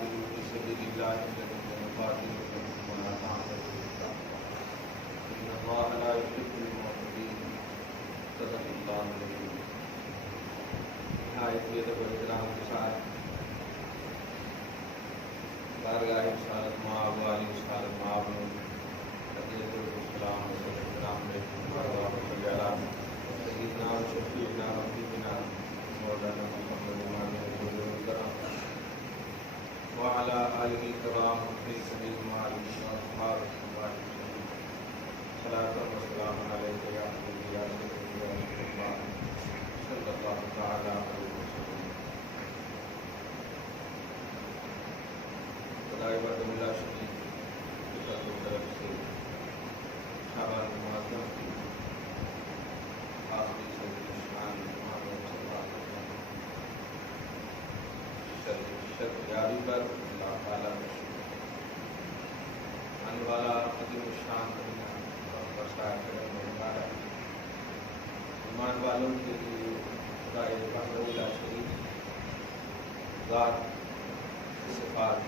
قابلوا في سبيل الله الذين يقاتلونكم ولا تعتدوا إن الله لا يحب المعتدين صدق الله العظيم. نہایت ادب و احترام کے ساتھ بارگاہ رسالت مآب والی رسالت مآب میں حضرت السلام و السلام علیکم ورحمۃ اللہ علیہ سیدنا و شفیعنا و حبیبنا مولانا محمد امام الکرام وعلى آلہ کرام فی سبیل مال اصحاب صلاۃ و سلام علیک یا حبیبی یا سیدی یا رسول اللہ صلی اللہ تعالی علیہ وسلم. خدائے بردملہ شریف کی طرف سے شعبان معظم کی آخری صدر شان محمد صلی اللہ علیہ وسلم شرط جاری پر اللہ تعالیٰ میں آنے والا عظیم الشان کرنا اور برسائے کرم مبارک ایمان والوں کے لیے خدائے بردملہ شریف ذات صفات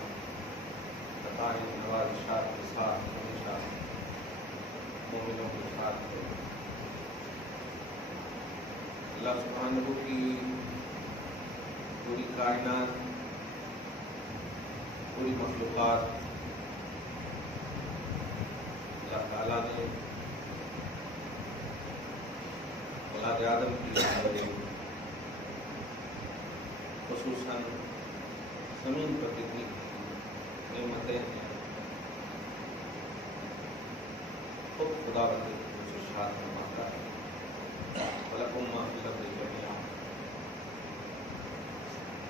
نوازشات کے ساتھ ہمیشہ مومنوں کے ساتھ ہے. اللہ سبحانہ کی پوری کائنات پوری مخلوقات اللہ تعالیٰ نے اولاد آدم کی خصوصاً زمین پر کتنی نعمتیں ہیں خود خدا بندے کچھ ارشاد فرماتا ہے وَلَكُمْ مَا فِي الْأَرْضِ جَمِيعًا.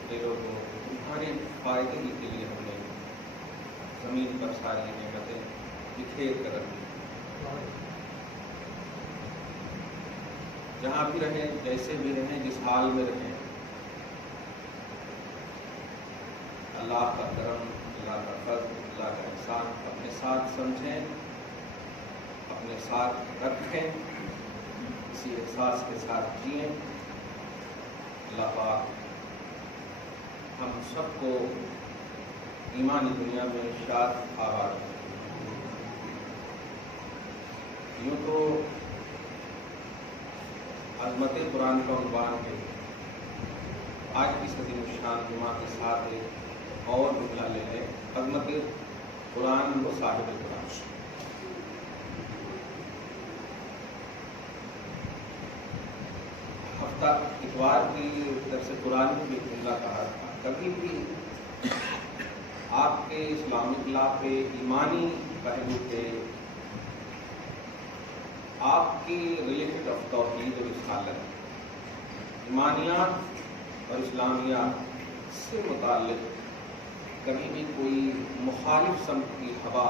اے لوگوں تمہارے فائدے ہی کے لیے ہم نے زمین پر ساری نعمتیں بکھیر کر رکھی. جہاں بھی رہیں جیسے بھی رہیں جس حال میں رہیں اللہ کا کرم اللہ کا فضل اللہ کا احسان اپنے ساتھ سمجھیں اپنے ساتھ رکھیں اسی احساس کے ساتھ جئیں. اللہ پاک ہم سب کو ایمانی دنیا میں شاد آباد رکھیں. یوں تو عظمت قرآن کا عنوان ہے. آج کی صدی الشان جمعہ کے ساتھ ایک اور جملہ لے لیں عظمت قرآن و صاحب قرآن. ہفتہ اتوار کی درس قرآن میں جملہ کہا تھا کبھی بھی آپ کے اسلامی اخلاق پہ ایمانی پہلو پہ آپ کی ریلیٹڈ آف توحید و رسالت ایمانیات اور اسلامیات سے متعلق کبھی بھی کوئی مخالف سمت کی ہوا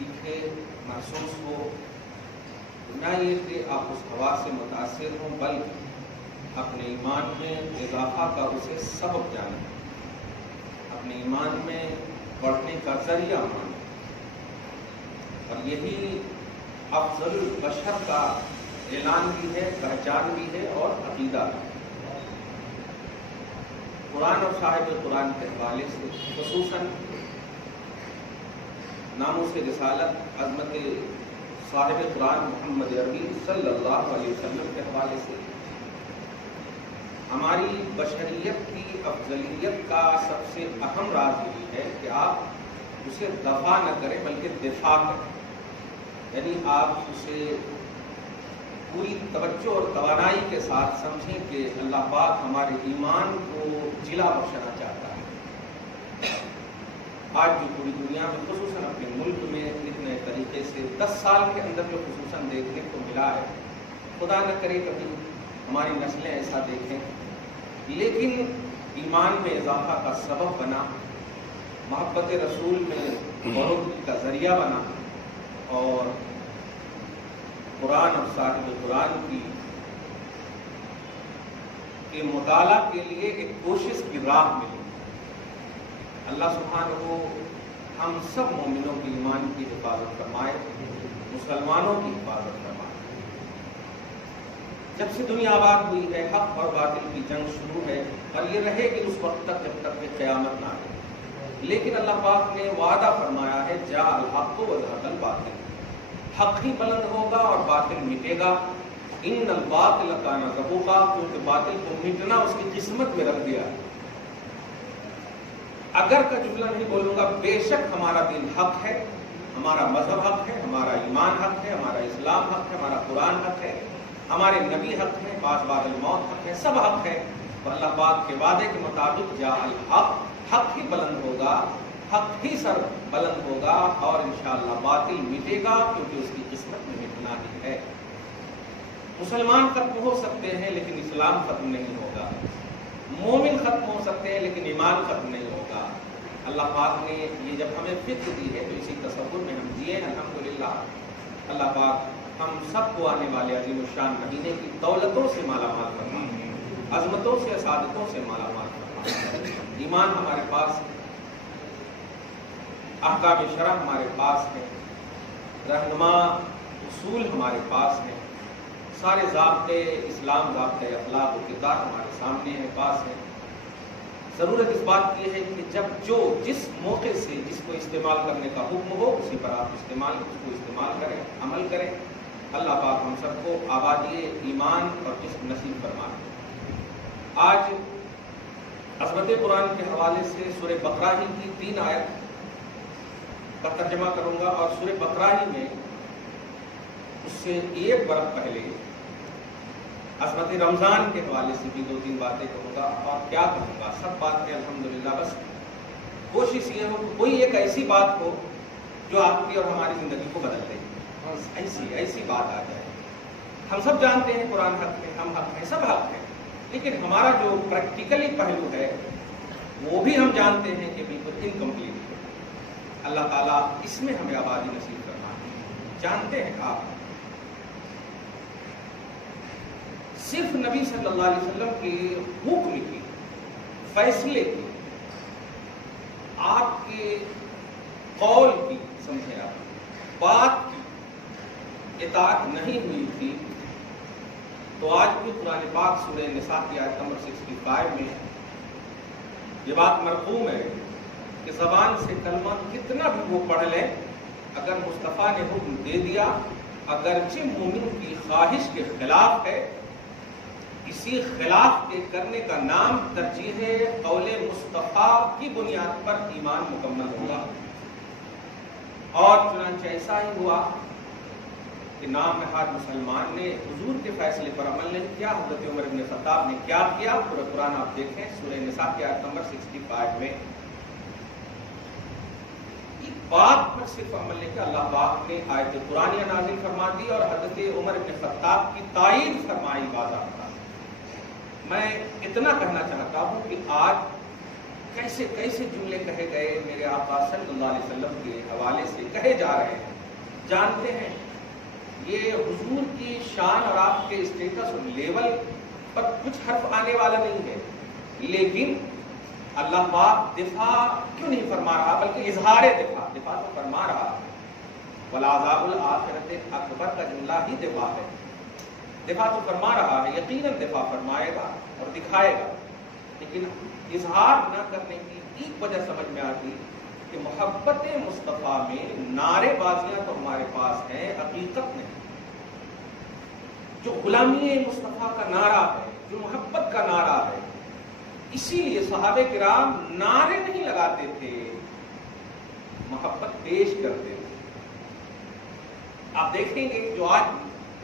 دکھے محسوس ہو نہ یہ کہ آپ اس ہوا سے متاثر ہوں بلکہ اپنے ایمان میں اضافہ کا اسے سبب جانیں اپنے ایمان میں بڑھنے کا ذریعہ مانیں. اور یہی افضل البشر کا اعلان بھی ہے پہچان بھی ہے اور عقیدہ بھی. قرآن اور صاحب قرآن کے حوالے سے خصوصاً ناموس رسالت عظمت صاحب قرآن محمد عربی صلی اللہ علیہ وسلم کے حوالے سے ہماری بشریت کی افضلیت کا سب سے اہم راز یہی ہے کہ آپ اسے دفاع نہ کریں بلکہ دفاع کریں. یعنی آپ اسے پوری توجہ اور توانائی کے ساتھ سمجھیں کہ اللہ پاک ہمارے ایمان کو جلا بخشنا چاہتا ہے. آج جو پوری دنیا میں خصوصاً اپنے ملک میں اتنے طریقے سے 10 سال کے اندر جو خصوصاً دیکھنے کو ملا ہے خدا نہ کرے کبھی ہماری نسلیں ایسا دیکھیں لیکن ایمان میں اضافہ کا سبب بنا محبت رسول میں بڑھوتری کا ذریعہ بنا اور قرآن اور صاحب قرآن کے مطالعہ کے لیے ایک کوشش کی راہ ملی. اللہ سبحانہ کو ہم سب مومنوں کے ایمان کی حفاظت فرمائے مسلمانوں کی حفاظت فرمائے. جب سے دنیا آباد ہوئی ہے حق اور باطل کی جنگ شروع ہے اور یہ رہے کہ اس وقت تک جب تک کہ قیامت نہ آئے. لیکن اللہ پاک نے وعدہ فرمایا ہے جاء الحق وزهق الباطل، حق ہی بلند ہوگا اور باطل مٹے گا. ان الباطل کان زہوقا، کیونکہ باطل کو مٹنا اس کی قسمت میں رکھ دیا. اگر کا جملہ نہیں بولوں گا، بے شک ہمارا دین حق ہے، ہمارا مذہب حق ہے، ہمارا ایمان حق ہے، ہمارا اسلام حق ہے، ہمارا قرآن حق ہے، ہمارے نبی حق ہے، بعد الموت حق ہے، سب حق ہے. تو اللہ پاک کے وعدے کے مطابق جاء الحق، حق ہی بلند ہوگا، حق ہی سر بلند ہوگا، اور انشاءاللہ باطل مٹے گا، کیونکہ اس کی قسمت میں مٹنا ہی ہے. مسلمان ختم ہو سکتے ہیں لیکن اسلام ختم نہیں ہوگا، مومن ختم ہو سکتے ہیں لیکن ایمان ختم نہیں ہوگا. اللہ پاک نے یہ جب ہمیں فکر دی ہے تو اسی تصور میں ہم جیے. الحمدللہ اللہ پاک ہم سب کو آنے والے عظیم الشان مہینے کی دولتوں سے مالا مال فرمائے، عظمتوں سے، سعادتوں سے مالا مال فرمائے. ایمان ہمارے پاس، احکام شرع ہمارے پاس ہے، رہنما اصول ہمارے پاس ہیں، سارے ضابطے اسلام، ضابطے اخلاق و کردار ہمارے سامنے ہیں، پاس ہیں. ضرورت اس بات کی ہے کہ جب جو جس موقع سے جس کو استعمال کرنے کا حکم ہو اسی پر آپ اس کو استعمال کریں، عمل کریں. اللہ پاک ہم سب کو آبادی ایمان اور عشق نصیب فرمائے. آج عظمت قرآن کے حوالے سے سورہ بقرہ ہی کی 3 آیت کا ترجمہ کروں گا، اور سورہ بقرہ ہی میں اس سے 1 برس پہلے عظمت رمضان کے حوالے سے بھی 2-3 باتیں کہوں گا. اور کیا کہوں گا، سب باتیں الحمدللہ، بس کوشش یہ ہو کہ کوئی ایک ایسی بات ہو جو آپ کی اور ہماری زندگی کو بدل دے. ایسی بات آ جائے. ہم سب جانتے ہیں قرآن حق ہے، ہم حق ہیں، سب حق ہیں، لیکن ہمارا جو پریکٹیکلی پہلو ہے وہ بھی ہم جانتے ہیں کہ بالکل انکمپلیٹ ہے. اللہ تعالیٰ اس میں ہمیں آبادی نصیب کرنا ہے. جانتے ہیں آپ صرف نبی صلی اللہ علیہ وسلم کے حکم کی، فیصلے کی، آپ کے قول کی، سمجھے آپ بات کی اطاعت نہیں ہوئی تھی تو آج بھی قرآن پاک سورہ نساء کی آیت نمبر 65 میں یہ بات مرقوم ہے کہ زبان سے کلمہ کتنا بھی وہ پڑھ لیں، اگر مصطفیٰ نے حکم دے دیا، اگرچہ مومن کی خواہش کے خلاف ہے، اسی خلاف کے کرنے کا نام ترجیح قول مصطفیٰ کی بنیاد پر ایمان مکمل ہوگا. اور چنانچہ ایسا ہی ہوا کہ نام نہاد مسلمان نے حضور کے فیصلے پر عمل نہیں کیا. حضرت عمر بن خطاب نے کیا کیا، پورا قرآن آپ دیکھیں سورہ نساء کی آیت نمبر 65 میں. ایک بات پر صرف عمل نہیں کیا، اللہ پاک نے آیت قرآنیہ نازل فرما دی اور حضرت عمر بن خطاب کی تائید فرمائی. بات میں اتنا کہنا چاہتا ہوں کہ آج کیسے کیسے جملے کہے گئے میرے آقا صلی اللہ علیہ وسلم کے حوالے سے کہے جا رہے ہیں. جانتے ہیں یہ حضور کی شان اور آپ کے اسٹیٹس اور لیول پر کچھ حرف آنے والا نہیں ہے، لیکن اللہ پاک دفاع کیوں نہیں فرما رہا بلکہ اظہار دفاع تو فرما رہا. وَالْعَذَابُ الْآخِرَةِ اکبر کا جملہ ہی دفاع ہے. دفاع تو فرما رہا ہے، یقیناً دفاع فرمائے گا اور دکھائے گا، لیکن اظہار نہ کرنے کی ایک وجہ سمجھ میں آتی کہ محبت مصطفیٰ میں نعرے بازیاں تو ہمارے پاس ہیں، حقیقت نہیں. جو غلامی مصطفیٰ کا نعرہ ہے، جو محبت کا نعرہ ہے، اسی لیے صحابہ کرام نعرے نہیں لگاتے تھے، محبت پیش کرتے تھے. آپ دیکھیں گے جو آج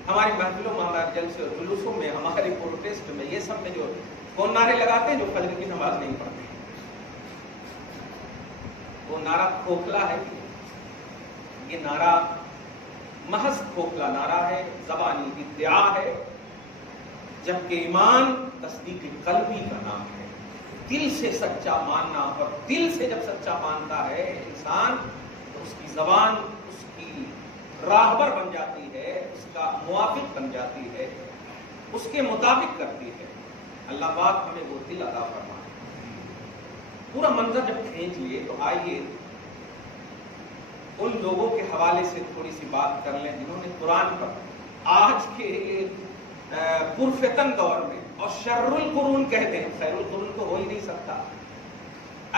ہماری محفلوں میں، ہمارے جلسے اور جلوسوں میں، ہمارے پروٹیسٹ میں، یہ سب میں جو کون نعرے لگاتے ہیں؟ جو فجر کی نماز نہیں پڑھتے. وہ نعرہ کھوکھلا ہے، یہ نعرہ محض کھوکھلا نعرہ ہے، زبانی ادعا ہے، جبکہ ایمان تصدیق قلبی کا نام ہے. دل سے سچا ماننا، اور دل سے جب سچا مانتا ہے انسان تو اس کی زبان اس کی راہبر بن جاتی ہے، اس کا موافق بن جاتی ہے، اس کے مطابق کرتی ہے. اللہ پاک ہمیں وہ دل عطا فرمائے. پورا منظر جب کھینچ لیے تو آئیے ان لوگوں کے حوالے سے تھوڑی سی بات کر لیں جنہوں نے قرآن پر آج کے پرفتن دور میں، اور شر القرون کہتے ہیں، خیر القرون تو ہو ہی نہیں سکتا،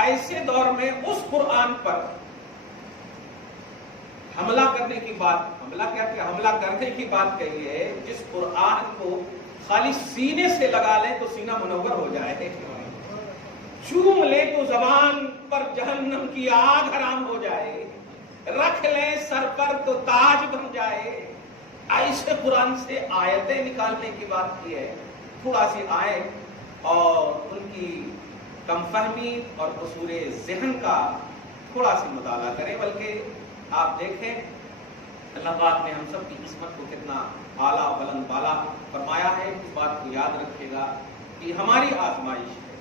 ایسے دور میں اس قرآن پر حملہ کرنے کی بات، حملہ کرنے کی بات کہی ہے جس قرآن کو خالی سینے سے لگا لیں تو سینہ منور ہو جائے، چوم لیں تو زبان پر جہنم کی آگ حرام ہو جائے، رکھ لیں سر پر تو تاج بن جائے، ایسے قرآن سے آیتیں نکالنے کی بات کی ہے۔ تھوڑا سی آیت اور ان کی کم فہمی اور قصور ذہن کا تھوڑا سی مطالعہ کریں، بلکہ آپ دیکھیں اللہ پاک نے ہم سب کی قسمت کو کتنا اعلیٰ بلند بالا فرمایا ہے۔ اس بات کو یاد رکھیے گا کہ ہماری آزمائش ہے،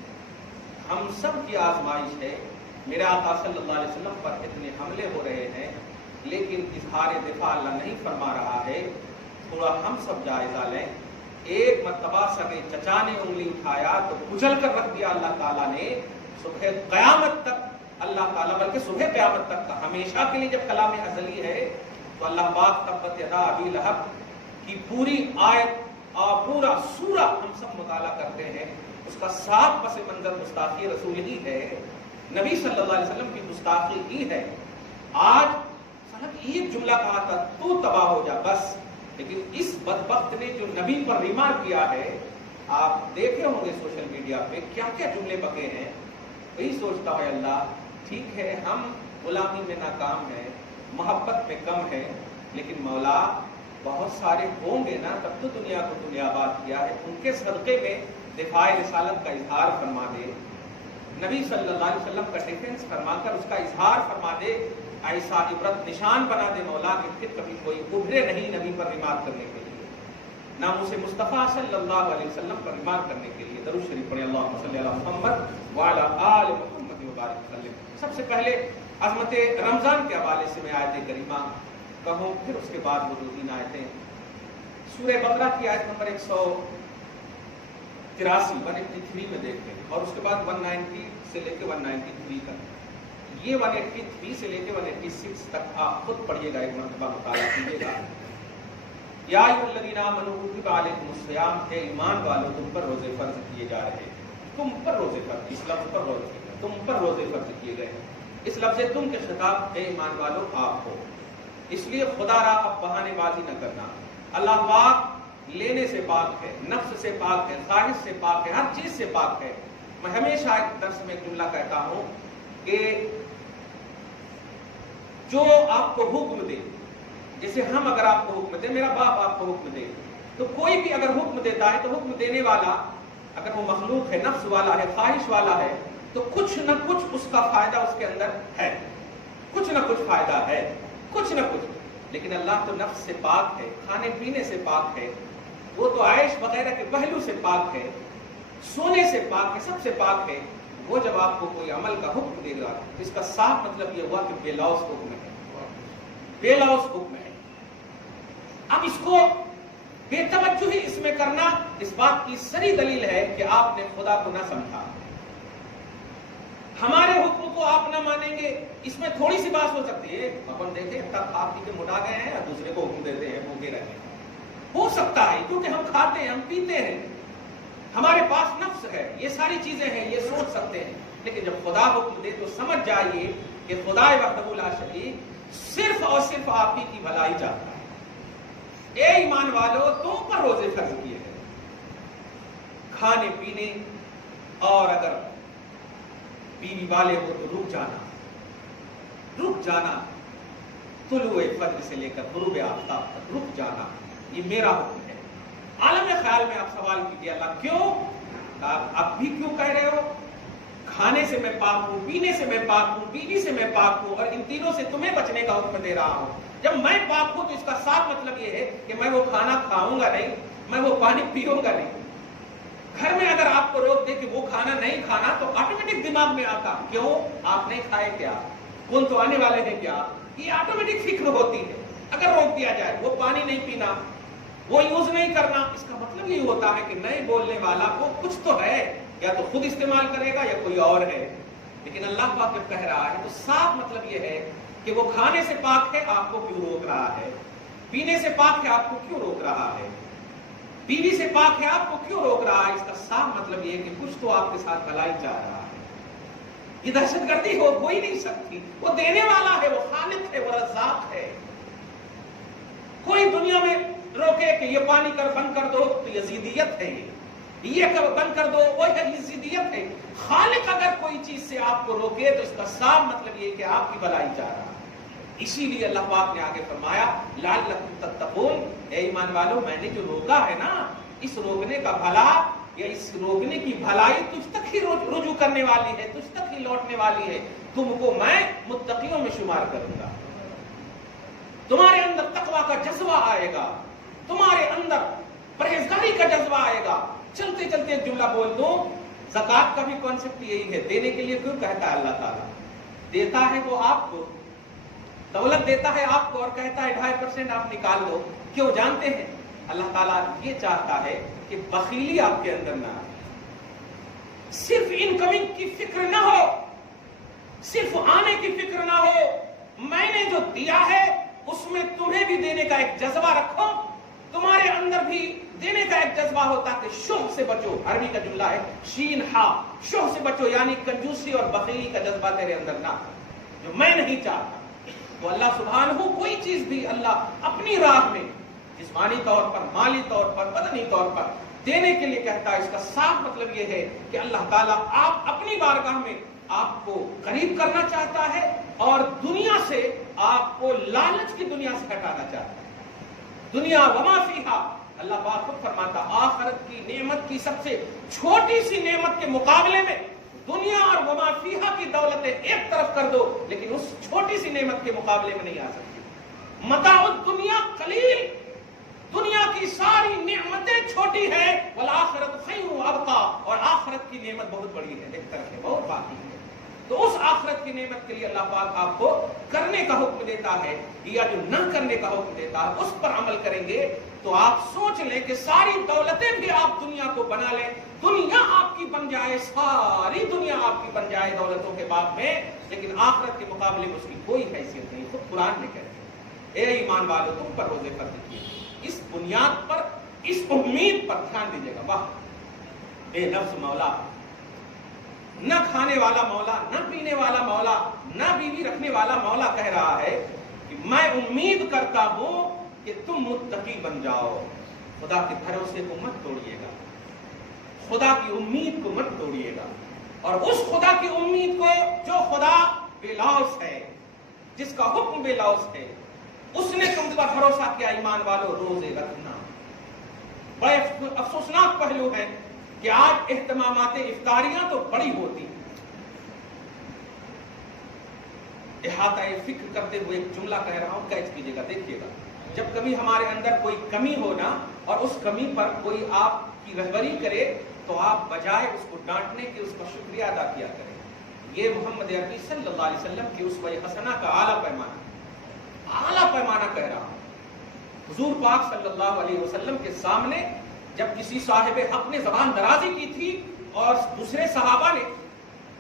ہم سب کی آزمائش ہے۔ میرے آقا صلی اللہ علیہ وسلم پر اتنے حملے ہو رہے ہیں لیکن اظہار دفاع اللہ نہیں فرما رہا ہے۔ تھوڑا ہم سب جائزہ لیں۔ ایک مرتبہ سگے چچا نے انگلی اٹھایا تو کچل کر رکھ دیا اللہ تعالیٰ نے۔ صبح قیامت تک اللہ تعالیٰ، بلکہ صبح قیامت تک کا ہمیشہ کے لیے جب کلام ازلی ہے تو اللہ پاک تبت یدا ابی لہب کی پوری آیت اور پورا سورہ ہم سب مطالعہ کرتے ہیں، اس کا صاف پس منظر گستاخی رسول ہی ہے، نبی صلی اللہ علیہ وسلم کی گستاخی ہی ہے۔ آج صاحب ایک جملہ کہا تھا تو تباہ ہو جا بس، لیکن اس بدبخت نے جو نبی پر ریمار کیا ہے، آپ دیکھے ہوں گے سوشل میڈیا پہ کیا کیا جملے بکے ہیں۔ وہی سوچتا ہے اللہ ٹھیک ہے ہم غلامی میں ناکام ہیں، محبت میں کم ہے، لیکن مولا بہت سارے ہوں گے نا، تب تو دنیا کو دنیا آباد کیا ہے، ان کے صدقے میں دفاع رسالت کا اظہار فرما دے، نبی صلی اللہ علیہ وسلم کا ڈیفنس فرما کر اس کا اظہار فرما دے، ایسا عبرت نشان بنا دے مولا کہ پھر کبھی کوئی ابھرے نہیں نبی پر ریمار کرنے کے لیے، ناموس مصطفیٰ صلی اللہ علیہ وسلم پر ریمار کرنے کے لیے۔ درود شریف پڑھیں، اللہم صلی علی محمد وعلی آل محمد وبارک وسلم۔ سب سے پہلے عظمت رمضان کے حوالے سے میں آیت کریمہ کہوں، پھر اس کے بعد وہ دو تین آیتیں سورہ بقرہ کی آیت نمبر 183 میں دیکھیں، اور اس کے بعد 190 سے لے کے 193 تک، یہ 183 سے لے کے 186 تک آپ خود پڑھیے گا، ایک مرتبہ مطالعہ کیجیے گا۔ یا ایھا الذین آمنوا کتب علیکم الصیام، اے ایمان والو تم پر روزے فرض کیے جا رہے ہیں، تم پر روزے فرض، اس لفظ پر روزے، تم پر روزے فرض کیے گئے، اس لفظ تم کے خطاب اے ایمان والو آپ ہو، اس لیے خدا را اب بہانے بازی نہ کرنا۔ اللہ پاک لینے سے پاک ہے، نفس سے پاک ہے، خواہش سے پاک ہے، ہر چیز سے پاک ہے۔ میں ہمیشہ ایک درس میں ایک جملہ کہتا ہوں کہ جو آپ کو حکم دے، جیسے ہم اگر آپ کو حکم دے، میرا باپ آپ کو حکم دے، تو کوئی بھی اگر حکم دیتا ہے تو حکم دینے والا اگر وہ مخلوق ہے، نفس والا ہے، خواہش والا ہے، تو کچھ نہ کچھ اس کا فائدہ اس کے اندر ہے، کچھ نہ کچھ فائدہ ہے، کچھ نہ کچھ۔ لیکن اللہ تو نفس سے پاک ہے، کھانے پینے سے پاک ہے، وہ تو عیش وغیرہ کے پہلو سے پاک ہے، سونے سے پاک ہے، سب سے پاک ہے۔ وہ جب آپ کو کوئی عمل کا حکم دے گا، اس کا صاف مطلب یہ ہوا کہ بے لوث حکم ہے، بے لوث حکم ہے۔ اب اس کو بے توجہی اس میں کرنا اس بات کی صریح دلیل ہے کہ آپ نے خدا کو نہ سمجھا۔ ہمارے حکم کو آپ نہ مانیں گے، اس میں تھوڑی سی بات ہو سکتی ہے، اپن دیکھیں اتنا کھا پی کے موٹا گئے ہیں اور دوسرے کو حکم دیتے ہیں بھوکے رہے ہیں، ہو سکتا ہے کیونکہ ہم کھاتے ہیں، ہم پیتے ہیں، ہمارے پاس نفس ہے، یہ ساری چیزیں ہیں، یہ سوچ سکتے ہیں، لیکن جب خدا حکم دے تو سمجھ جائیے کہ خدا وحدہ لا شریک صرف اور صرف آپ ہی کی بھلائی چاہتا ہے۔ اے ایمان والو تم پر روزے فرض کیے ہیں، کھانے پینے، اور اگر بیوی والے ہو تو رک جانا، طلوع فجر سے لے کر غروب آفتاب تک رک جانا، یہ میرا حکم ہے۔ عالم خیال میں آپ سوال کیجیے اللہ کیوں؟ آپ بھی کیوں کہہ رہے ہو؟ کھانے سے میں پاک ہوں، پینے سے میں پاک ہوں، بیوی سے میں پاک ہوں، اور ان تینوں سے تمہیں بچنے کا حکم دے رہا ہوں۔ جب میں پاک ہوں تو اس کا صاف مطلب یہ ہے کہ میں وہ کھانا کھاؤں گا نہیں، میں وہ پانی پیوں گا نہیں۔ گھر میں اگر آپ کو روک دے کہ وہ کھانا نہیں کھانا تو آٹومیٹک دماغ میں آتا کیوں آپ نہیں کھائے کیا، کون تو آنے والے ہیں کیا، یہ آٹومیٹک فکر ہوتی ہے۔ اگر روک دیا جائے وہ پانی نہیں پینا، وہ یوز نہیں کرنا، اس کا مطلب یہ ہوتا ہے کہ نئے بولنے والا وہ کچھ تو ہے، یا تو خود استعمال کرے گا یا کوئی اور ہے۔ لیکن اللہ پاک جب کہہ رہا ہے تو صاف مطلب یہ ہے کہ وہ کھانے سے پاک ہے، آپ کو کیوں روک رہا ہے، پینے سے پاک ہے، آپ کو کیوں روک رہا ہے، بیوی سے پاک ہے، آپ کو کیوں روک رہا ہے۔ اس کا صاف مطلب یہ ہے کہ کچھ تو آپ کے ساتھ بھلائی چاہ رہا ہے۔ یہ دہشت گردی ہو کوئی نہیں سکتی. وہ دینے والا ہے، وہ خالق ہے، وہ رزاق ہے. کوئی دنیا میں روکے کہ یہ پانی بند کر دو تو یزیدیت ہے، یہ بند کر دو وہ یزیدیت ہے. خالق اگر کوئی چیز سے آپ کو روکے تو اس کا صاف مطلب یہ کہ آپ کی بھلائی چاہ رہا ہے. اسی لیے اللہ پاک نے آگے فرمایا لعلکم تتقون، اے ایمان والو میں نے جو روکا ہے نا، اس روکنے کا بھلا یا اس روکنے کی بھلائی تجھ تک ہی رجوع کرنے والی ہے، تجھ تک ہی لوٹنے والی ہے. تم کو میں متقیوں میں شمار کروں گا. تمہارے اندر تقویٰ کا جذبہ آئے گا، تمہارے اندر پرہیزگاری کا جذبہ آئے گا. چلتے چلتے ایک جملہ بول دوں، زکوٰۃ کا بھی کانسیپٹ یہی ہے. دینے کے لیے کیوں کہتا ہے اللہ تعالیٰ؟ دیتا ہے وہ آپ کو، دولت دیتا ہے آپ کو اور کہتا ہے 2.5% آپ نکال دو. کیوں؟ جانتے ہیں اللہ تعالیٰ یہ چاہتا ہے کہ بخیلی آپ کے اندر نہ آئے، صرف انکمنگ کی فکر نہ ہو، صرف آنے کی فکر نہ ہو. میں نے جو دیا ہے اس میں تمہیں بھی دینے کا ایک جذبہ رکھو، تمہارے اندر بھی دینے کا ایک جذبہ ہو تاکہ شح سے بچو. عربی کا جملہ ہے شین ہا، شح سے بچو، یعنی کنجوسی اور بخیلی کا جذبہ تیرے اندر نہ ہو، جو میں نہیں چاہتا. تو اللہ سبحانہ کوئی چیز بھی اللہ اپنی راہ میں جسمانی طور پر، مالی طور پر، بدنی طور پر دینے کے لیے کہتا ہے. اس کا صاف مطلب یہ ہے کہ اللہ تعالیٰ آپ اپنی بارگاہ میں آپ کو قریب کرنا چاہتا ہے اور دنیا سے آپ کو لالچ کی دنیا سے ہٹانا چاہتا ہے. دنیا وما فیہا، اللہ پاک خود فرماتا آخرت کی نعمت کی سب سے چھوٹی سی نعمت کے مقابلے میں دنیا اور وما فیہا کی دولتیں ایک طرف کر دو لیکن اس چھوٹی سی نعمت کے مقابلے میں نہیں آ سکتی. متاع الدنیا قلیل، دنیا کی ساری نعمتیں چھوٹی ہیں، والآخرت خیر وابقی، اور آخرت کی نعمت بہت بڑی ہے، ایک طرف ہے، بہت باقی ہے. تو اس آخرت کی نعمت کے لیے اللہ پاک آپ کو کرنے کا حکم دیتا ہے یا جو نہ کرنے کا حکم دیتا ہے اس پر عمل کریں گے تو آپ سوچ لیں کہ ساری دولتیں بھی آپ دنیا کو بنا لیں، دنیا آپ کی بن جائے، ساری دنیا آپ کی بن جائے دولتوں کے بعد میں، لیکن آخرت کے مقابلے میں اس کی کوئی حیثیت نہیں. خود قرآن نے کہتے ہیں اے ایمان والو تم پر روزے فرض کیے. اس بنیاد پر، اس امید پر دھیان دیجیے گا. واہ بے نفس مولا، نہ کھانے والا مولا، نہ پینے والا مولا، نہ بیوی رکھنے والا مولا کہہ رہا ہے کہ میں امید کرتا ہوں کہ تم متقی بن جاؤ. خدا کے بھروسے کو مت توڑیے گا، خدا کی امید کو مت توڑیے گا. اور اس خدا کی امید کو جو خدا بے لوث ہے، جس کا حکم بے لوث ہے، اس نے تم پر بھروسہ کیا ایمان والو روزے رکھنا. بڑے افسوسناک پہلو ہے کہ آج اہتمامات افطاریاں تو بڑی ہوتی ہیں. احاطہ فکر کرتے ہوئے ایک جملہ کہہ رہا ہوں، کیچ کیجیے گا، دیکھیے گا. جب کبھی ہمارے اندر کوئی کمی ہونا اور اس کمی پر کوئی آپ کی رہبری کرے تو آپ بجائے اس کو ڈانٹنے کے اس کا شکریہ ادا کیا کریں. یہ محمد عربی صلی اللہ علیہ وسلم کی اسوہ حسنہ کا اعلیٰ پیمانہ، اعلیٰ پیمانہ کہہ رہا ہوں. حضور پاک صلی اللہ علیہ وسلم کے سامنے جب کسی صاحب حق نے زبان درازی کی تھی اور دوسرے صحابہ نے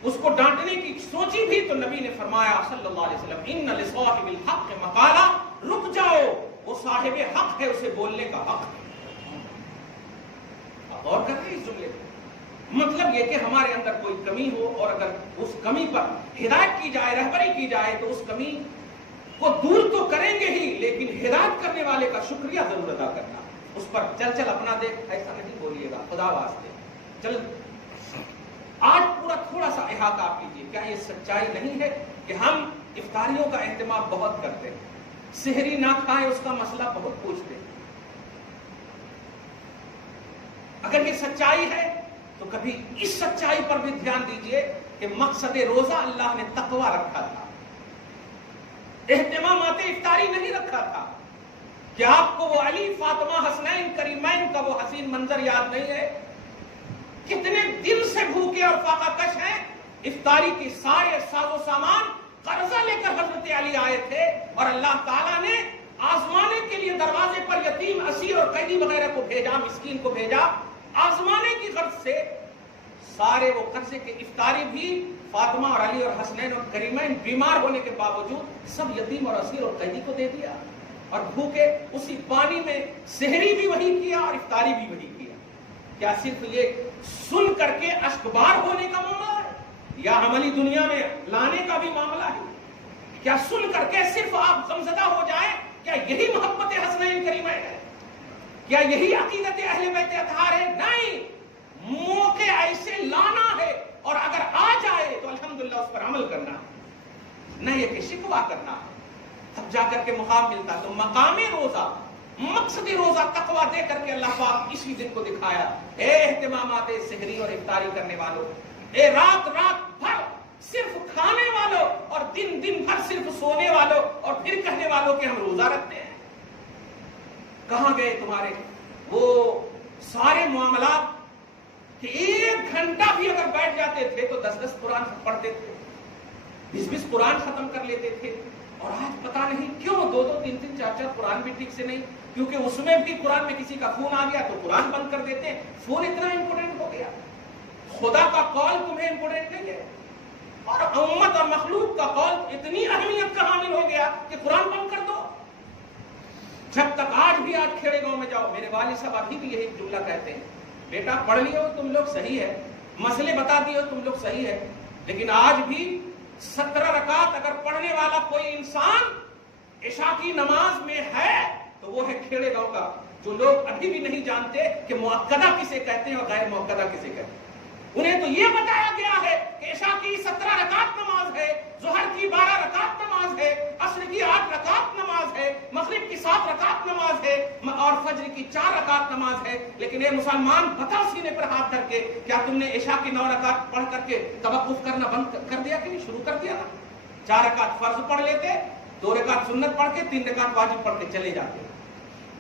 اس کو ڈانٹنے کی سوچی بھی تو نبی نے فرمایا صلی اللہ علیہ وسلم ان لصاحب الحق مقالا، رک جاؤ، وہ صاحب حق ہے، اسے بولنے کا حق ہے. آپ غور کریں اس جملے پر. مطلب یہ کہ ہمارے اندر کوئی کمی ہو اور اگر اس کمی پر ہدایت کی جائے، رہبری کی جائے تو اس کمی کو دور تو کریں گے ہی لیکن ہدایت کرنے والے کا شکریہ ضرور ادا کرنا. اس پر چل اپنا دیکھ ایسا نہیں بولیے گا، خدا واسطے چل. آج پورا تھوڑا سا احاطہ کیجیے. کیا یہ سچائی نہیں ہے کہ ہم افطاریوں کا اہتمام بہت کرتے ہیں، سحری نہ کھائیں اس کا مسئلہ بہت پوچھتے ہیں؟ اگر یہ سچائی ہے تو کبھی اس سچائی پر بھی دھیان دیجئے کہ مقصد روزہ اللہ نے تقویٰ رکھا تھا، اہتمامات افطاری نہیں رکھا تھا. کہ آپ کو وہ علی فاطمہ حسنین کریمین کا وہ حسین منظر یاد نہیں ہے؟ کتنے دن سے بھوکے اور فاقہ کش ہیں. افطاری کی سارے ساز و سامان قرضہ لے کر حضرت علی آئے تھے اور اللہ تعالیٰ نے آزمانے کے لیے دروازے پر یتیم، اسیر اور قیدی وغیرہ کو بھیجا، مسکین کو بھیجا. آزمانے کی غرض سے سارے وہ قرضے کے افطاری بھی فاطمہ اور علی اور حسنین اور کریمین بیمار ہونے کے باوجود سب یتیم اور اسیر اور قیدی کو دے دیا. اور بھوکے اسی پانی میں سحری بھی وہی کیا اور افطاری بھی وہی کیا. کیا صرف یہ سن کر کے اشکبار ہونے کا معاملہ ہے؟ یا عملی دنیا میں لانے کا بھی معاملہ ہے؟ کیا سن کر کے صرف آپ غمزدہ ہو جائیں؟ کیا یہی محبت حسنین کریمین ہے؟ کیا یہی عقیدت اہل بیت اطہار ہے؟ نہیں، موقع ایسے لانا ہے، اور اگر آ جائے تو الحمدللہ اس پر عمل کرنا ہے، نہ یہ کہ شکوہ کرنا ہے، تب جا کر کے مقام ملتا۔ تو مقام روزہ، مقصد روزہ تقویٰ دے کر کے اللہ پاک اسی دن کو دکھایا۔ اے اہتمامات سحری اور افطاری کرنے والوں، اے رات بھر صرف کھانے والوں اور دن بھر صرف سونے والوں اور پھر کہنے والوں کہ ہم روزہ رکھتے ہیں، کہاں گئے تمہارے وہ سارے معاملات کہ 1 گھنٹہ بھی اگر بیٹھ جاتے تھے تو 10 قرآن پڑھتے تھے، 20 قرآن ختم کر لیتے تھے؟ اور آج پتہ نہیں کیوں 2 3 4 قرآن بھی ٹھیک سے نہیں، کیونکہ اس میں بھی قرآن میں کسی کا فون آ گیا تو قرآن بند کر دیتے ہیں۔ فون اتنا امپورٹنٹ ہو گیا، خدا کا قول تمہیں امپورٹنٹ نہیں ہے، اور امت اور مخلوق کا قول اتنی اہمیت کا حامل ہو گیا کہ قرآن بند کر دو۔ جب تک آج کھیڑے گاؤں میں جاؤ، میرے والد صاحب ابھی بھی یہی جملہ کہتے ہیں، بیٹا پڑھ لیو تم لوگ صحیح ہے، مسئلے بتا دیو تم لوگ صحیح ہے، لیکن آج بھی 17 رکعت اگر پڑھنے والا کوئی انسان عشاء کی نماز میں ہے تو وہ ہے کھیڑے گاؤں کا، جو لوگ ابھی بھی نہیں جانتے کہ مؤکدہ کسے کہتے ہیں اور غیر مؤکدہ کسے کہتے ہیں۔ انہیں تو یہ بتایا گیا ہے کہ عشاء کی 17 رکعت نماز ہے، ظہر کی 12 رکعت نماز ہے، عصر کی 8 رکعت نماز ہے، مغرب کی 7 رکعت نماز ہے، اور فجر کی 4 رکعت نماز ہے۔ لیکن اے مسلمان، بتا سینے پر ہاتھ دھر کے، کیا تم نے عشاء کی 9 رکعت پڑھ کر کے توقف کرنا بند کر دیا کہ نہیں؟ شروع کر دیا نا۔ 4 رکعت فرض پڑھ لیتے، 2 رکعت سنت پڑھ کے 3 رکعت واجب پڑھ کے چلے جاتے۔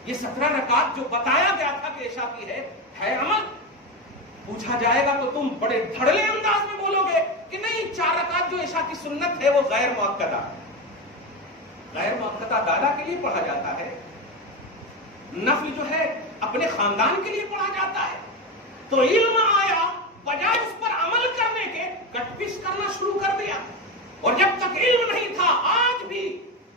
یہ 17 رکعت جو بتایا گیا تھا کہ عشاء کی ہے عمل؟ پوچھا جائے گا تو تم بڑے دھڑلے انداز میں بولو گے کہ نہیں، 4 رکعت جو عشاء کی سنت ہے وہ غیر مؤکدہ ہے۔ غیر مؤکدہ دادا کے لیے پڑھا جاتا ہے، نفل جو ہے اپنے خاندان کے لیے پڑھا جاتا ہے۔ تو علم آیا، بجائے اس پر عمل کرنے کے کٹ پیس کرنا شروع کر دیا۔ اور جب تک علم نہیں تھا، آج بھی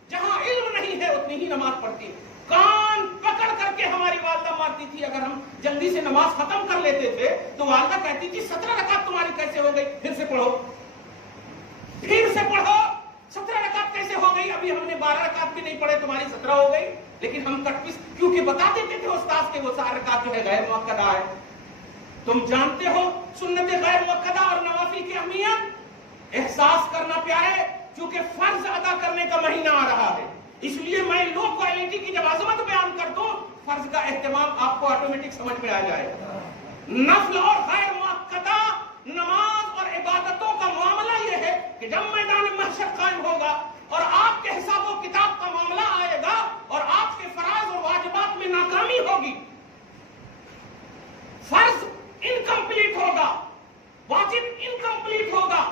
جہاں علم نہیں ہے اتنی ہی نماز پڑھتی۔ کان پکڑ کر کے ہماری والدہ مارتی تھی، اگر ہم جلدی سے نماز ختم کر لیتے تھے تو والدہ کہتی تھی 17 رکعت تمہاری کیسے ہو گئی؟ پھر سے پڑھو، پھر سے پڑھو، 17 رکعت کیسے ہو گئی؟ ابھی ہم نے 12 رکعت بھی نہیں پڑھے، تمہاری 17 ہو گئی۔ لیکن ہم کٹ پیس کیونکہ بتا دیتے تھے استاد کے وہ 4 رکعت جو ہے غیر مؤکدہ ہے۔ تم جانتے ہو سنت غیر مؤکدہ اور نوافل کی اہمیت؟ احساس کرنا پیارے، چونکہ فرض ادا کرنے کا مہینہ آ رہا ہے، اس لیے میں لو کوالٹی کی جب عظمت بیان کر دوں، فرض کا اہتمام آپ کو آٹومیٹک سمجھ میں آ جائے۔ نفل اور غیر مؤکدہ نماز اور عبادتوں کا معاملہ یہ ہے کہ جب میدان محشر قائم ہوگا اور آپ کے حساب و کتاب کا معاملہ آئے گا اور آپ کے فرائض اور واجبات میں ناکامی ہوگی، فرض انکمپلیٹ ہوگا، واجب انکمپلیٹ ہوگا،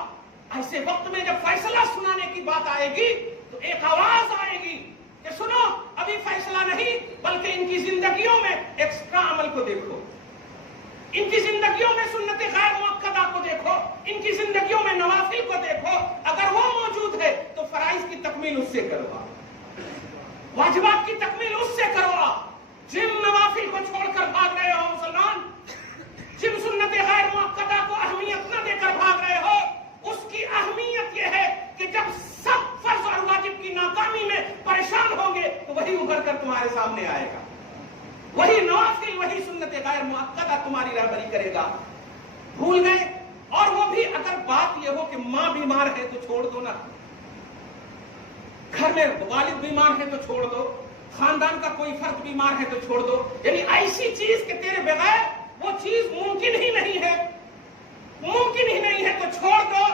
ایسے وقت میں جب فیصلہ سنانے کی بات آئے گی تو ایک آواز آئے گی کہ سنو، ابھی فیصلہ نہیں، بلکہ ان کی زندگیوں میں ایکسٹرا عمل کو دیکھو، ان کی زندگیوں میں سنت غیر مؤکدہ کو دیکھو، ان کی زندگیوں میں نوافل کو دیکھو۔ اگر وہ موجود ہے تو فرائض کی تکمیل اس سے کروا، واجبات کی تکمیل اس سے کروا۔ جن نوافل کو چھوڑ کر بھاگ رہے ہو مسلمان، جن سنت غیر مؤکدہ کو اہمیت نہ دے کر بھاگ رہے ہو، اس کی اہمیت یہ ہے کہ جب سب فرض اور واجب کی ناکامی میں پریشان ہوں گے تو وہی ابھر کر تمہارے سامنے آئے گا، وہی نوافل، وہی سنت غیر مؤکدہ تمہاری رہبری کرے گا۔ بھول گئے؟ اور وہ بھی اگر بات یہ ہو کہ ماں بیمار ہے تو چھوڑ دو نا، گھر میں والد بیمار ہے تو چھوڑ دو، خاندان کا کوئی فرد بیمار ہے تو چھوڑ دو، یعنی ایسی چیز کہ تیرے بغیر وہ چیز ممکن ہی نہیں ہے، ممکن ہی نہیں ہے تو چھوڑ دو،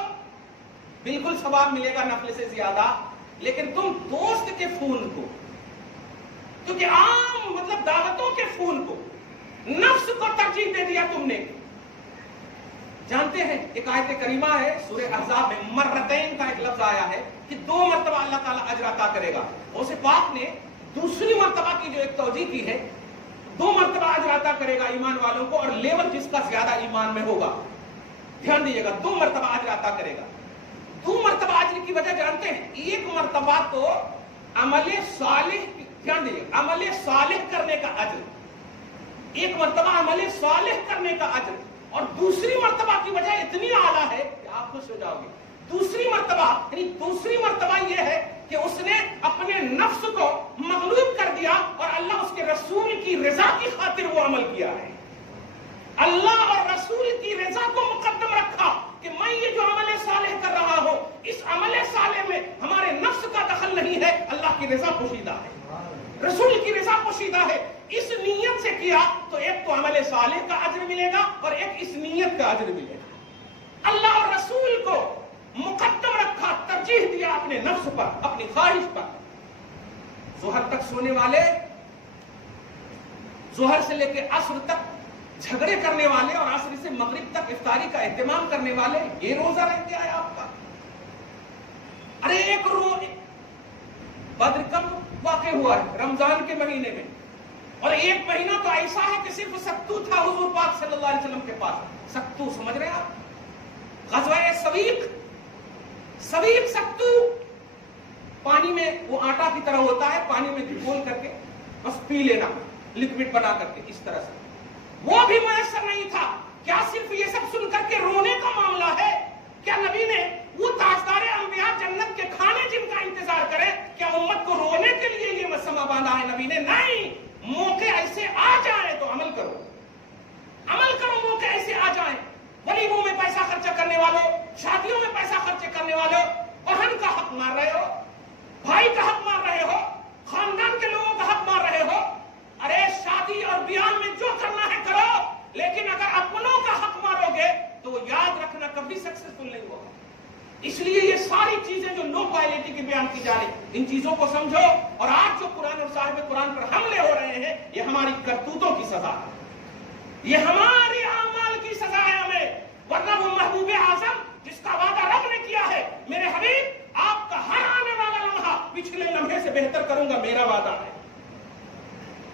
بالکل ثواب ملے گا نفل سے زیادہ۔ لیکن تم دوست کے فون کو، کیونکہ عام مطلب دعوتوں کے فون کو، نفس کو ترجیح دے دیا تم نے۔ جانتے ہیں ایک آیت کریمہ ہے سورہ احزاب میں، مرتین کا ایک لفظ آیا ہے کہ 2 مرتبہ اللہ تعالیٰ اجر عطا کرے گا۔ اسے پاک نے دوسری مرتبہ کی جو ایک توجیہ کی ہے، 2 مرتبہ اجر عطا کرے گا ایمان والوں کو، اور لیول جس کا زیادہ ایمان میں ہوگا۔ دھیان دیجیے گا، 2 مرتبہ اجر عطا کرے گا۔ 2 مرتبہ اجر کی وجہ جانتے ہیں؟ 1 مرتبہ تو عمل صالح، دھیان دیجیے، عمل صالح کرنے کا اجر، 1 مرتبہ عمل صالح کرنے کا اجر، اور دوسری مرتبہ کی وجہ اتنی اعلیٰ ہے کہ آپ خوش ہو جاؤ گے. دوسری مرتبہ یہ ہے کہ اس نے اپنے نفس کو مغلوب کر دیا اور اللہ اس کے رسول کی رضا کی خاطر وہ عمل کیا ہے. اللہ اور رسول کی رضا کو مقدم رکھا کہ میں یہ جو عمل صالح کر رہا ہوں اس عمل صالح میں ہمارے نفس کا دخل نہیں ہے, اللہ کی رضا پوشیدہ ہے, رسول کی رضا پوشیدہ ہے. اس نیت سے کیا تو ایک تو عمل صالح کا اجر ملے گا اور ایک اس نیت کا اجر ملے گا. اللہ اور رسول کو مقدم رکھا, ترجیح دیا اپنے نفس پر, اپنی خواہش پر. ظہر تک سونے والے, ظہر سے لے کے عصر تک جھگڑے کرنے والے اور عصر سے مغرب تک افطاری کا اہتمام کرنے والے, یہ روزہ رہ گیا ہے آپ کا. ارے ایک بدر کب واقع ہوا ہے؟ رمضان کے مہینے میں, اور ایک مہینہ تو ایسا ہے کہ صرف ستو تھا حضور پاک صلی اللہ علیہ وسلم کے پاس. ستو سمجھ رہے ہیں آپ؟ غزوہ سویق ستو پانی میں وہ آٹا کی طرح ہوتا ہے, پانی میں گھول کر کے بس پی لینا, لکوڈ بنا کر کے اس طرح سے. وہ بھی میسر نہیں تھا. کیا صرف یہ سب سن کر کے رونے کا معاملہ ہے؟ کیا نبی نے وہ تاجدار انبیاء جنت کے کھانے جن کا انتظار کرے, کیا امت کو رونے کے لیے یہ مسئلہ باندھا ہے نبی نے؟ نہیں. موقع ایسے آ جائیں تو عمل کرو, موقع ایسے آ جائیں. غریبوں میں پیسہ خرچہ کرنے والوں, شادیوں میں پیسہ خرچ کرنے والوں, بہن کا حق مار رہے ہو, بھائی کا حق مار رہے ہو, خاندان کے لوگوں کا حق مار رہے ہو. ارے شادی اور بیاہ میں جو کرنا ہے کرو, لیکن اگر اپنوں کا حق مارو گے تو یاد رکھنا کبھی سکسیسفل نہیں ہوگا. اس لیے یہ ساری چیزیں جو لو کوالٹی کی بیان کی جا رہی, ان چیزوں کو سمجھو. اور آج جو قرآن اور صاحب قرآن پر حملے ہو رہے ہیں, یہ ہماری کرتوتوں کی سزا ہے, یہ ہماری اعمال کی سزا ہے ہمیں. ورنہ وہ محبوب اعظم جس کا وعدہ رب نے کیا ہے, میرے حبیب آپ کا ہر آنے والا لمحہ پچھلے لمحے سے بہتر کروں گا, میرا وعدہ ہے.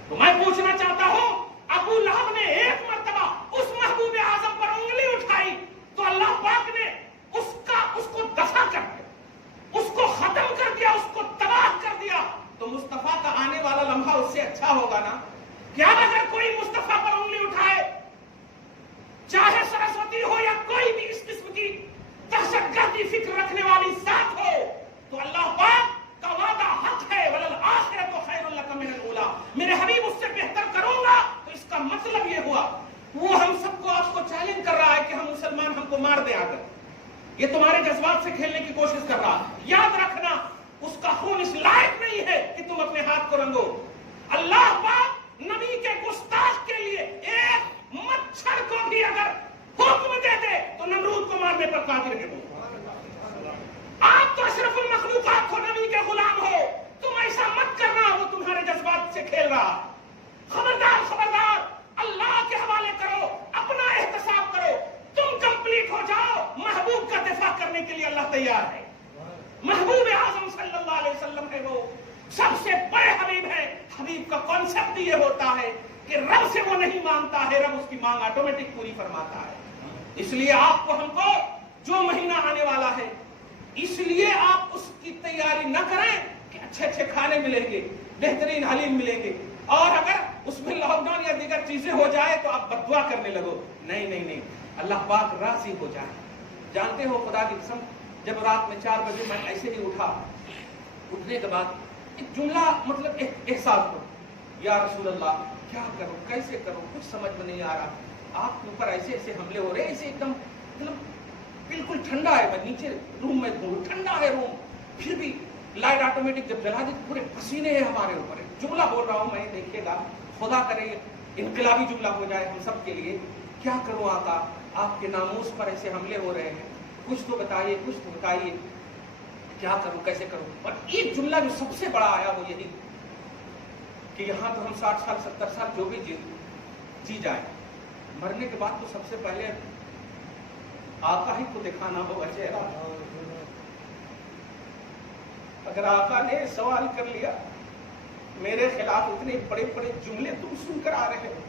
تو میں پوچھنا چاہتا ہوں, ابو لہب نے ایک مرتبہ اس محبوب اعظم پر انگلی اٹھائی تو اللہ پاک نے اس کو دفع کر دیا, اس کو ختم کر دیا, اس کو تباہ کر دیا. تو مصطفیٰ کا آنے والا لمحہ اس سے اچھا ہوگا نا؟ کیا اگر کوئی مصطفیٰ پر انگلی اٹھائے, چاہے سرسوتی ہو یا کوئی بھی اس قسم کی دہشت گردی فکر رکھنے والی ذات ہو, تو اللہ پاک کا وعدہ حق ہے, وَلَلْآخِرَةُ خَيْرٌ لَكَ مِنَ الْأُولَىٰ. میرے حبیب اس سے بہتر کروں گا. تو اس کا مطلب یہ ہوا, وہ ہم سب کو آپ کو چیلنج کر رہا ہے کہ ہم مسلمان, ہم کو مار دیں آ کر. یہ تمہارے جذبات سے کھیلنے کی کوشش کر رہا ہے. یاد رکھنا, اس کا خون اس لائق نہیں ہے کہ تم اپنے ہاتھ کو رنگو. اللہ پاک نبی کے گستاخ کے لیے ایک مچھر کو بھی اگر حکم دے دے تو نمرود کو مارنے پر قادر ہے. آپ تو اشرف المخلوقات ہو, نبی کے غلام ہو, تم ایسا مت کرنا وہ تمہارے جذبات سے کھیل رہا. خبردار خبردار, اللہ کے حوالے کرو, اپنا احتساب کرو, تم کمپلیٹ ہو جاؤ. محبوب کا دفاع کرنے کے لیے اللہ تیار ہے. محبوب اعظم صلی اللہ علیہ وسلم ہے, وہ سب سے بڑے حبیب ہیں. حبیب کا کانسیپٹ یہ ہوتا ہے کہ رب سے وہ نہیں مانگتا ہے, رب اس کی مانگ آٹومیٹک پوری فرماتا ہے. اس لیے آپ کو, ہم کو جو مہینہ آنے والا ہے, اس لیے آپ اس کی تیاری نہ کریں کہ اچھے اچھے کھانے ملیں گے, بہترین حلیم ملیں گے, اور اگر اس میں لاک ڈاؤن یا دیگر چیزیں ہو جائے تو آپ بد دعا کرنے لگو. نہیں نہیں نہیں, اللہ پاک راضی ہو جائے. جانتے ہو خدا کی قسم, جب رات میں 4 بجے میں ایسے ہی اٹھا, اٹھنے کے بعد ایک جملہ مطلب احساس ہو, یا رسول اللہ کیا کروں, کیسے کروں, کچھ سمجھ میں نہیں آ رہا. آپ کے اوپر ایسے ایسے حملے ہو رہے ہیں, ایسے ایک دم مطلب بالکل ٹھنڈا ہے, میں نیچے روم میں ہوں, ٹھنڈا ہے روم, پھر بھی لائٹ آٹومیٹک جب جلا دی پورے پسینے ہیں ہمارے اوپر. جملہ بول رہا ہوں میں, دیکھیے گا, خدا کرے انقلابی جملہ ہو جائے ہم سب کے لیے. کیا کروں آقا, آپ کے ناموس پر ایسے حملے ہو رہے ہیں, کچھ تو بتائیے, کچھ تو بتائیے, کیا کروں, کیسے کروں. اور ایک جملہ جو سب سے بڑا آیا وہ یہی کہ یہاں تو ہم 60 سال 70 سال جو بھی جی جائیں, مرنے کے بعد تو سب سے پہلے آقا ہی کو دکھانا ہوگا چہرہ. اگر آقا نے سوال کر لیا, میرے خلاف اتنے بڑے بڑے جملے تم سن کر آ رہے ہو,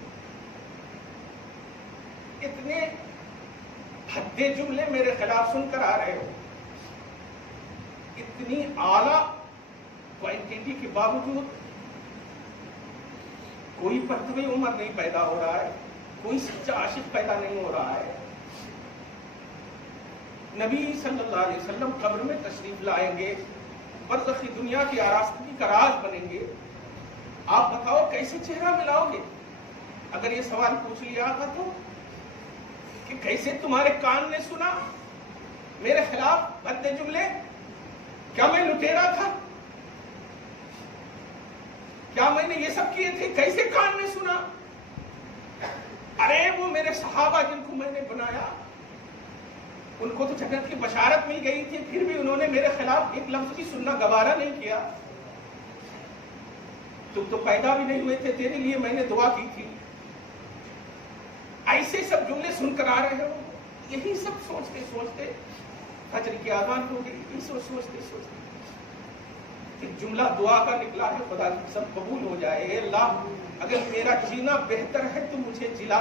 اتنے بھدے جملے میرے خلاف سن کر آ رہے ہو, اتنی اعلیٰ کوانٹٹی کے باوجود کوئی پرتوی عمر نہیں پیدا ہو رہا ہے, کوئی سچا عاشق پیدا نہیں ہو رہا ہے. نبی صلی اللہ علیہ وسلم قبر میں تشریف لائیں گے، برزخی دنیا کی آراستگی کا راز بنیں گے، آپ بتاؤ کیسے چہرہ ملاؤ گے؟ اگر یہ سوال پوچھ لیا تھا تو کہ کیسے تمہارے کان نے سنا میرے خلاف بد جملے؟ کیا میں لٹیرا تھا؟ کیا میں نے یہ سب کیے تھے؟ کیسے کان نے سنا؟ ارے وہ میرے صحابہ جن کو میں نے بنایا، ان کو تو جنت کی بشارت مل گئی تھی، پھر بھی انہوں نے میرے خلاف ایک لفظ بھی سننا گوارا نہیں کیا۔ تم تو پیدا بھی نہیں ہوئے تھے، تیرے لیے میں نے دعا کی تھی، ایسے سب جملے سن کر آ رہے ہو۔ یہی سب سوچتے سوچتے فجر کی آذان ہو گئی، یہی سوچتے سوچتے ایک جملہ دعا کا نکلا ہے، خدا کی سب قبول ہو جائے۔ اے اللہ، اگر میرا جینا بہتر ہے تو مجھے جلا،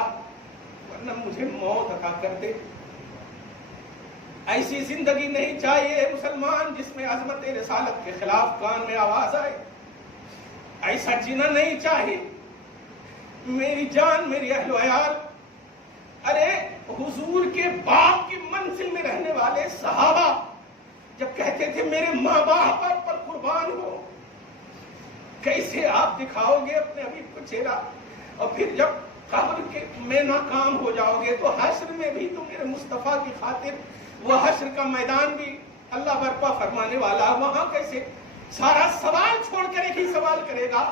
ورنہ مجھے موت عطا کر دے۔ ایسی زندگی نہیں چاہیے مسلمان جس میں عظمت رسالت کے خلاف کان میں آواز آئے، ایسا جینا نہیں چاہیے۔ میری جان، میری اہل و عیال، ارے حضور کے باپ کی منزل میں رہنے والے صحابہ جب کہتے تھے میرے ماں باپ پر قربان ہو، کیسے آپ دکھاؤ گے اپنے حبیب کو چہرہ؟ اور پھر جب قبر کے میں ناکام ہو جاؤ گے تو حشر میں بھی تو میرے مصطفیٰ کی خاطر وہ حشر کا میدان بھی اللہ برپا فرمانے والا، وہاں کیسے سارا سوال چھوڑ کر ایک ہی سوال کرے گا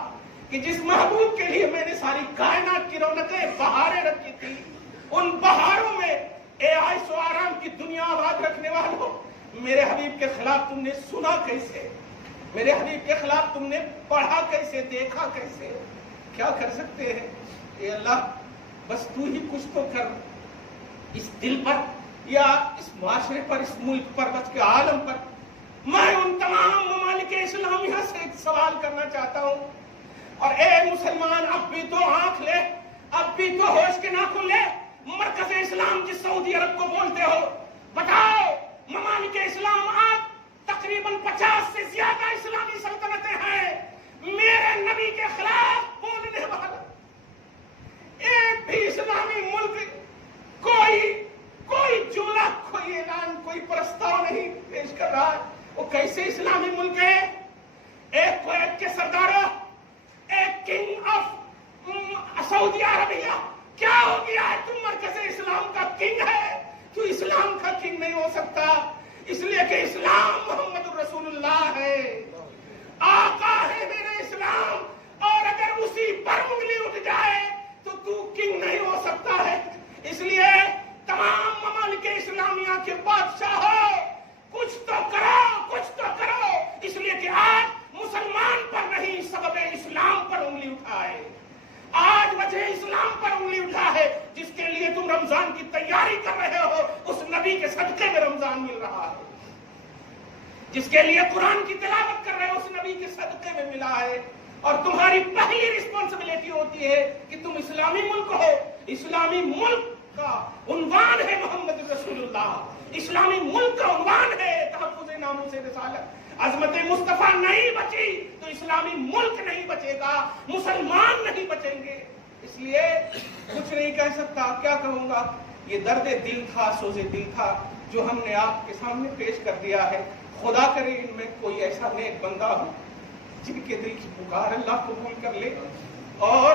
کہ جس محبوب کے لیے میں نے ساری کائنات کی رونقیں بہاریں رکھی تھی، ان بہاروں میں اے عیش و آرام کی دنیا آباد رکھنے والوں، میرے حبیب کے خلاف تم نے سنا کیسے؟ میرے حبیب کے خلاف تم نے پڑھا کیسے؟ دیکھا کیسے؟ کیا کر سکتے ہیں؟ اے اللہ، بس تو ہی کچھ تو کر اس دل پر یا اس معاشرے پر، اس ملک پر، بس کے عالم پر۔ میں ان تمام ممالک اسلامیہ سے ایک سوال کرنا چاہتا ہوں، اور اے مسلمان، اب بھی تو آنکھ لے، اب بھی تو ہوش کے ناخن لے۔ مرکز اسلام جس سعودی عرب کو بولتے ہو، بتاؤ ممالک اسلام آج تقریباً 50 سے زیادہ اسلامی سلطنتیں ہیں، میرے نبی کے خلاف بولنے والا ایک بھی اسلامی ملک کوئی جملہ، کوئی اعلان، کوئی پرستاؤ نہیں پیش کر رہا ہے۔ وہ کیسے اسلامی ملک ہے؟ ایک کویت کے سرداروں، ایک کنگ آف سعودی عربیہ، کیا ہو گیا ہے؟ تم مرکز اسلام کا کنگ ہے، تو اسلام کا کنگ نہیں ہو سکتا، اس لیے کہ اسلام محمد رسول اللہ ہے، آقا ہے میرے اسلام، اور اگر اسی پر انگلی اٹھ جائے تو کنگ نہیں ہو سکتا ہے۔ اس لیے تمام ممالک اسلامیہ کے بادشاہوں، کچھ تو کرو، کچھ تو کرو، اس لیے کہ آج مسلمان پر نہیں، سبب اسلام پر انگلی اٹھائے، آج وجہ اسلام پر انگلی اٹھا ہے۔ جس کے لیے تم رمضان کی تیاری کر رہے ہو، اس نبی کے صدقے میں رمضان مل رہا ہے، جس کے لیے قرآن کی تلاوت کر رہے ہو، اس نبی کے صدقے میں ملا ہے۔ اور تمہاری پہلی رسپانسبلٹی ہوتی ہے کہ تم اسلامی ملک ہو، اسلامی ملک کا عنوان ہے محمد رسول اللہ، اسلامی ملک کا عنوان ہے تحفظ ناموس رسالت۔ عظمت مصطفیٰ نہیں بچی تو اسلامی ملک نہیں بچے گا، مسلمان نہیں بچیں گے۔ اس لیے کچھ نہیں کہہ سکتا، کیا کہوں گا؟ یہ درد دل تھا، سوز دل تھا جو ہم نے آپ کے سامنے پیش کر دیا ہے۔ خدا کرے ان میں کوئی ایسا نیک بندہ ہو جن کے دل کی پکار اللہ قبول کر لے، اور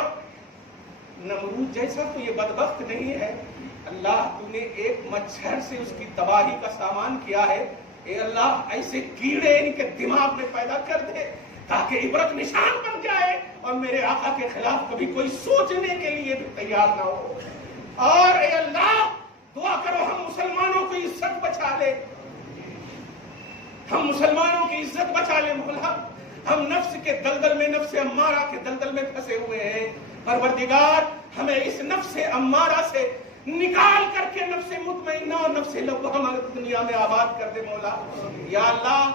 نمرود جیسا تو یہ بدبخت نہیں ہے۔ اللہ، تو نے ایک مچھر سے اس کی تباہی کا سامان کیا ہے، اے اللہ ایسے کیڑے ان کے دماغ میں پیدا کر دے تاکہ عبرت نشان بن جائے اور میرے آقا کے خلاف کبھی کوئی سوچنے کے لیے بھی تیار نہ ہو۔ اور اے اللہ، دعا کرو ہم مسلمانوں کی عزت بچا لے، ہم مسلمانوں کی عزت بچا لے مولا۔ ہم نفس کے دلدل میں، نفس امارہ کے دلدل میں پھنسے ہوئے ہیں، پروردگار ہمیں اس نفس امارہ سے نکال کر کے نفس مطمئنہ اور نفس لوامہ دنیا میں آباد کر دے مولا۔ یا اللہ،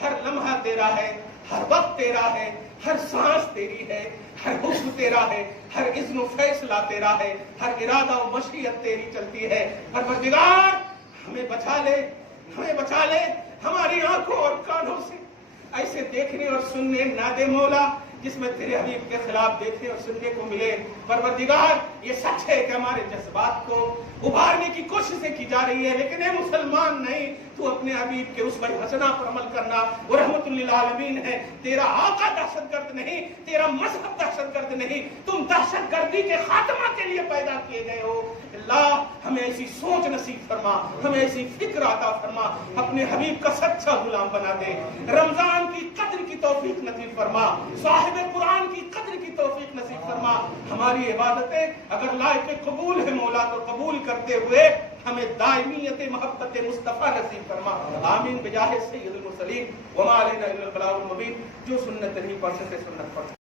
ہر لمحہ تیرا ہے، ہر وقت تیرا ہے، ہر سانس تیری ہے، ہر حکم تیرا ہے، ہر اذن و فیصلہ تیرا ہے، ہر ارادہ و مشیت تیری چلتی ہے۔ پروردگار ہمیں بچا لے، ہمیں بچا لے، ہماری آنکھوں اور کانوں سے ایسے دیکھنے اور سننے نہ دے مولا جس میں تیرے حبیب کے خلاف دیکھنے اور سننے کو ملے۔ پروردگار یہ سچ ہے کہ ہمارے جذبات کو ابھارنے کی کوششیں کی جا رہی ہے، لیکن اے مسلمان نہیں، تو اپنے حبیب کے اسوہ حسنہ پر عمل کرنا، وہ رحمت للعالمین ہے۔ تیرا آقا دہشت گرد نہیں، تیرا مذہب دہشت گرد نہیں، تم دہشت گردی کے خاتمہ کے لیے پیدا کیے گئے ہو۔ اللہ ہمیں ایسی سوچ نصیب فرما، ہمیں ایسی فکر عطا فرما، اپنے حبیب کا سچا غلام بنا دے۔ رمضان کی قدر کی توفیق نصیب فرما، صاحب قرآن کی قدر کی توفیق نصیب فرما۔ ہماری عبادتیں اگر لائق قبول ہے مولا تو قبول کرتے ہوئے ہمیں دائمیت محبت مصطفیٰ نصیب فرما۔ آمین بجاہ سید المرسلین وما علینا الا البلاغ المبین۔ جو سنت نہیں پڑھ سکتے سنت پڑھ